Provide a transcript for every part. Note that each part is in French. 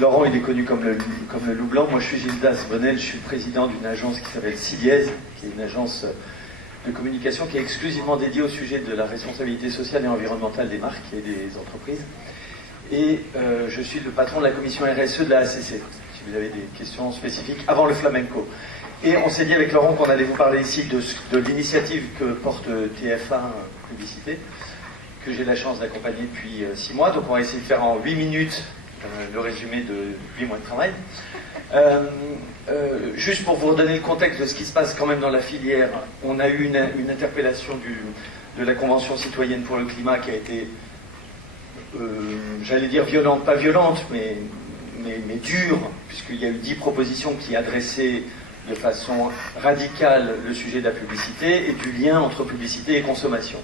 Laurent, il est connu comme le loup blanc. Moi, je suis Gildas Bonnel, je suis président d'une agence qui s'appelle Siliez, qui est une agence de communication qui est exclusivement dédiée au sujet de la responsabilité sociale et environnementale des marques et des entreprises. Et je suis le patron de la commission RSE de la ACC, si vous avez des questions spécifiques, avant le flamenco. Et on s'est dit avec Laurent qu'on allait vous parler ici de l'initiative que porte TF1 Publicité, que j'ai la chance d'accompagner depuis 6 mois. Donc on va essayer de faire en 8 minutes le résumé de 8 mois de travail. Juste pour vous redonner le contexte de ce qui se passe quand même dans la filière, on a eu une interpellation de la Convention citoyenne pour le climat qui a été, j'allais dire violente, pas violente, mais dure, puisqu'il y a eu 10 propositions qui adressaient de façon radicale le sujet de la publicité et du lien entre publicité et consommation.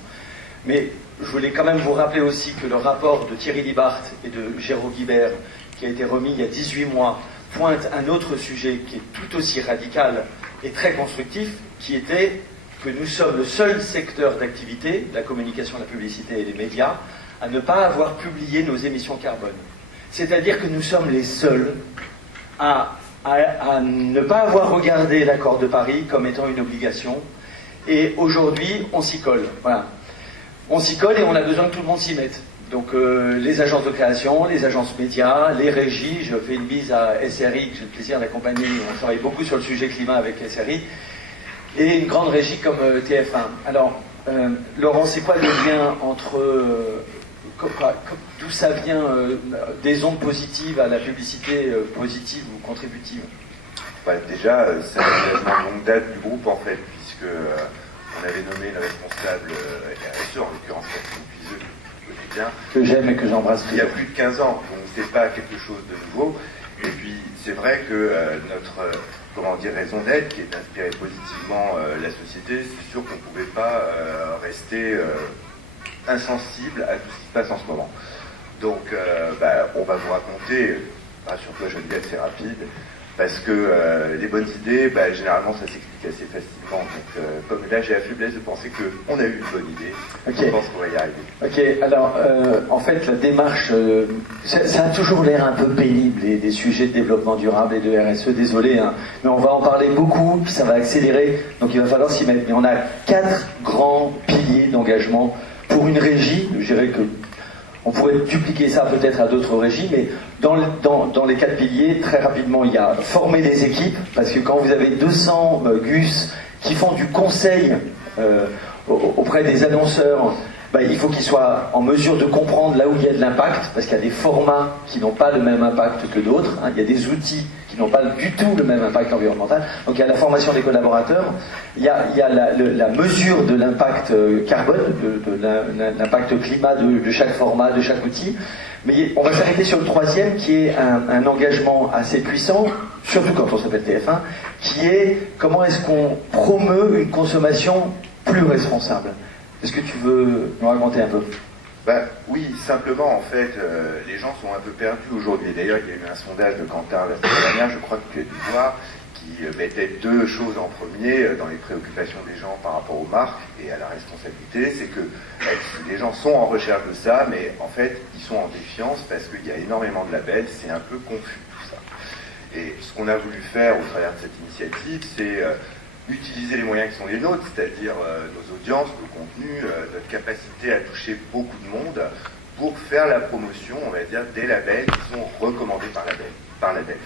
Mais je voulais quand même vous rappeler aussi que le rapport de Thierry Libart et de Géraud Guibert, qui a été remis il y a 18 mois, pointe un autre sujet qui est tout aussi radical et très constructif, qui était que nous sommes le seul secteur d'activité, la communication, la publicité et les médias, à ne pas avoir publié nos émissions carbone. C'est-à-dire que nous sommes les seuls à ne pas avoir regardé l'accord de Paris comme étant une obligation, et aujourd'hui on s'y colle. Voilà. On s'y colle et on a besoin que tout le monde s'y mette. Donc les agences de création, les agences médias, les régies, je fais une bise à SRI, que j'ai le plaisir d'accompagner, on travaille beaucoup sur le sujet climat avec SRI, et une grande régie comme TF1. Alors, Laurent, c'est quoi le lien entre... d'où ça vient des ondes positives à la publicité positive ou contributive? Ouais, déjà, c'est un engagement de longue date du groupe en fait, puisque on avait nommé le responsable RSE, en l'occurrence Catherine Puiseux, quotidien, que j'aime et que j'embrasse. Il y a plus de 15 ans, donc c'est pas quelque chose de nouveau. Et puis c'est vrai que notre raison d'être, qui est d'inspirer positivement la société, c'est sûr qu'on ne pouvait pas rester insensible à tout ce qui se passe en ce moment. Donc on va vous raconter, rassure-toi Geneviève, c'est rapide, parce que les bonnes idées, généralement ça s'explique assez facilement. Donc comme là j'ai la faiblesse de penser qu'on a eu une bonne idée, okay. Je pense qu'on va y arriver. Ok, alors en fait la démarche, ça a toujours l'air un peu pénible, des sujets de développement durable et de RSE, désolé, hein, mais on va en parler beaucoup, puis ça va accélérer, donc il va falloir s'y mettre. Mais on a 4 grands piliers d'engagement pour une régie. Je dirais que on pourrait dupliquer ça peut-être à d'autres régies, mais dans les 4 piliers, très rapidement, il y a former des équipes, parce que quand vous avez 200 GUS qui font du conseil auprès des annonceurs, il faut qu'ils soient en mesure de comprendre là où il y a de l'impact, parce qu'il y a des formats qui n'ont pas le même impact que d'autres, hein, il y a des outils qui n'ont pas du tout le même impact environnemental, donc il y a la formation des collaborateurs, il y a la mesure de l'impact carbone, de l'impact climat de chaque format, de chaque outil, mais on va s'arrêter sur le 3e qui est un engagement assez puissant, surtout quand on s'appelle TF1, qui est comment est-ce qu'on promeut une consommation plus responsable. Est-ce que tu veux nous raconter un peu? Oui, simplement en fait, les gens sont un peu perdus aujourd'hui. D'ailleurs, il y a eu un sondage de Kantar la semaine dernière, je crois que tu as dû voir, qui mettait 2 choses en premier dans les préoccupations des gens par rapport aux marques et à la responsabilité. C'est que les gens sont en recherche de ça, mais en fait, ils sont en défiance parce qu'il y a énormément de labels, c'est un peu confus tout ça. Et ce qu'on a voulu faire au travers de cette initiative, c'est utiliser les moyens qui sont les nôtres, c'est-à-dire nos audiences, nos contenus, notre capacité à toucher beaucoup de monde pour faire la promotion, on va dire, des labels qui sont recommandés par label.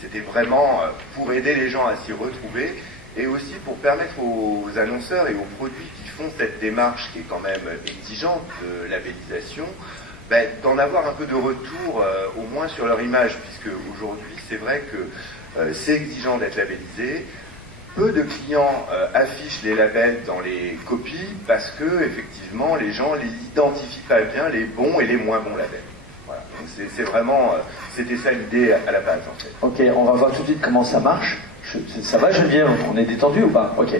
C'était vraiment pour aider les gens à s'y retrouver et aussi pour permettre aux annonceurs et aux produits qui font cette démarche qui est quand même exigeante de labellisation, d'en avoir un peu de retour au moins sur leur image, puisque aujourd'hui c'est vrai que c'est exigeant d'être labellisé. Peu de clients affichent les labels dans les copies parce que effectivement les gens les identifient pas bien, les bons et les moins bons labels. Voilà. Donc c'est vraiment, c'était ça l'idée à la base en fait. Ok, on va voir tout de suite comment ça marche. Ça va Geneviève? On est détendu ou pas? Ok.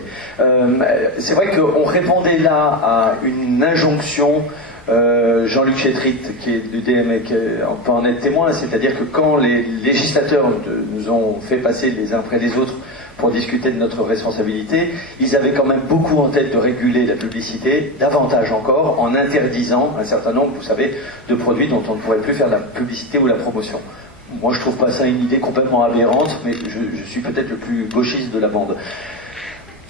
C'est vrai qu'on répondait là à une injonction. Jean-Luc Chétrit, qui est du DMEC, on peut en être témoin, c'est-à-dire que quand les législateurs nous ont fait passer les uns après les autres pour discuter de notre responsabilité. Ils avaient quand même beaucoup en tête de réguler la publicité, davantage encore, en interdisant un certain nombre, vous savez, de produits dont on ne pourrait plus faire la publicité ou la promotion. Moi, je trouve pas ça une idée complètement aberrante, mais je suis peut-être le plus gauchiste de la bande.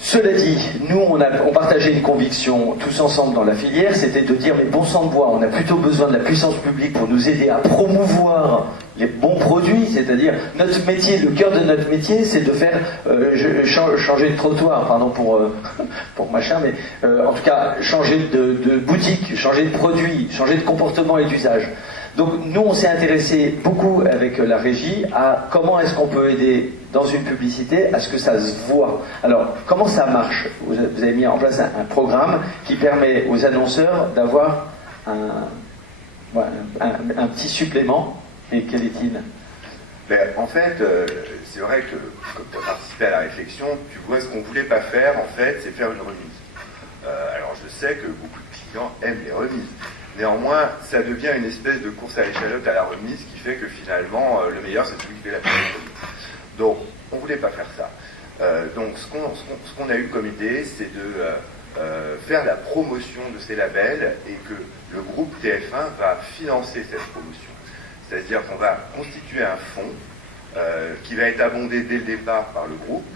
Cela dit, nous, on partageait une conviction tous ensemble dans la filière, c'était de dire, mais bon sang de bois, on a plutôt besoin de la puissance publique pour nous aider à promouvoir les bons produits, c'est-à-dire notre métier, le cœur de notre métier, c'est de faire changer de trottoir, pardon pour machin, mais en tout cas, changer de boutique, changer de produit, changer de comportement et d'usage. Donc nous, on s'est intéressé beaucoup avec la régie à comment est-ce qu'on peut aider dans une publicité à ce que ça se voit. Alors, comment ça marche? Vous avez mis en place un programme qui permet aux annonceurs d'avoir un petit supplément. Et quel est-il? En fait, c'est vrai que, comme tu as participé à la réflexion, tu vois, ce qu'on ne voulait pas faire, en fait, c'est faire une remise. Alors, je sais que beaucoup de clients aiment les remises. Néanmoins, ça devient une espèce de course à l'échalote à la remise qui fait que finalement, le meilleur, c'est celui qui fait la première remise. Donc, on ne voulait pas faire ça. Donc, ce qu'on a eu comme idée, c'est de faire la promotion de ces labels et que le groupe TF1 va financer cette promotion. C'est-à-dire qu'on va constituer un fonds qui va être abondé dès le départ par le groupe.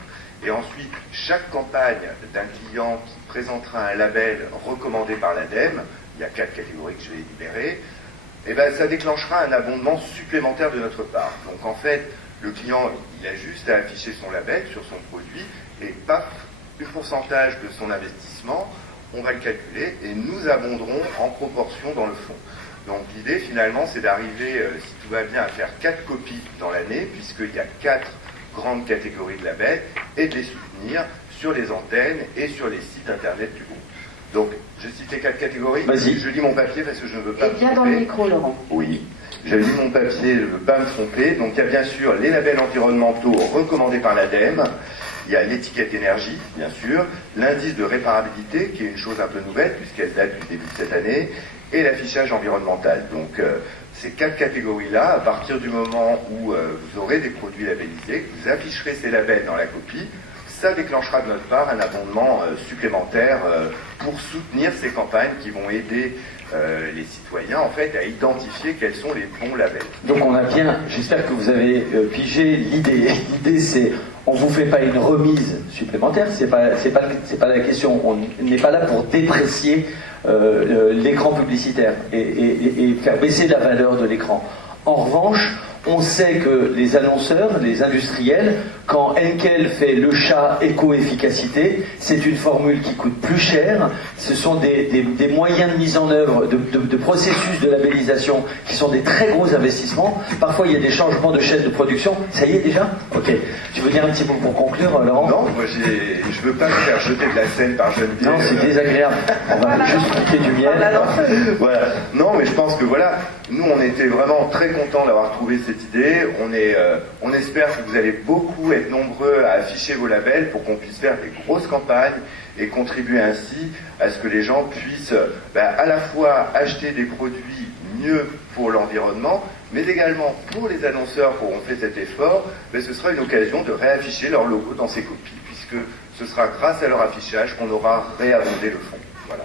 Et ensuite, chaque campagne d'un client qui présentera un label recommandé par l'ADEME, il y a 4 catégories que je vais énumérer, et ben, ça déclenchera un abondement supplémentaire de notre part. Donc en fait, le client, il a juste à afficher son label sur son produit, et paf, un pourcentage de son investissement, on va le calculer, et nous abonderons en proportion dans le fonds. Donc l'idée finalement, c'est d'arriver, si tout va bien, à faire 4 copies dans l'année, puisqu'il y a 4 grandes catégories de labels, et de les soutenir sur les antennes et sur les sites internet du groupe. Donc, je citais 4 catégories. Vas-y. Je lis mon papier parce que je ne veux pas me tromper. Et bien dans le micro, Laurent. Oui. J'ai lu mon papier, je ne veux pas me tromper. Donc, il y a bien sûr les labels environnementaux recommandés par l'ADEME. Il y a l'étiquette énergie, bien sûr. L'indice de réparabilité, qui est une chose un peu nouvelle, puisqu'elle date du début de cette année. Et l'affichage environnemental. Donc, ces 4 catégories-là, à partir du moment où vous aurez des produits labellisés, vous afficherez ces labels dans la copie, ça déclenchera de notre part un abondement supplémentaire pour soutenir ces campagnes qui vont aider les citoyens en fait à identifier quels sont les bons labels. Donc on a bien, j'espère que vous avez pigé l'idée. L'idée c'est, on vous fait pas une remise supplémentaire, c'est pas la question. On n'est pas là pour déprécier l'écran publicitaire et faire baisser la valeur de l'écran. En revanche, on sait que les annonceurs, les industriels, quand Henkel fait le chat éco-efficacité, c'est une formule qui coûte plus cher. Ce sont des moyens de mise en œuvre, de processus de labellisation qui sont des très gros investissements. Parfois, il y a des changements de chaîne de production. Ça y est déjà? Ok. Tu veux dire un petit mot pour conclure, Laurent? Non, moi je veux pas me faire jeter de la scène par Geneviève. Non, c'est désagréable. On va juste couper du miel. Voilà. Non, mais je pense que voilà, nous on était vraiment très contents d'avoir trouvé cette idée. On espère que vous allez beaucoup être nombreux à afficher vos labels pour qu'on puisse faire des grosses campagnes et contribuer ainsi à ce que les gens puissent à la fois acheter des produits mieux pour l'environnement, mais également pour les annonceurs qui auront fait cet effort, ce sera une occasion de réafficher leur logo dans ces copies, puisque ce sera grâce à leur affichage qu'on aura réabondé le fonds. Voilà.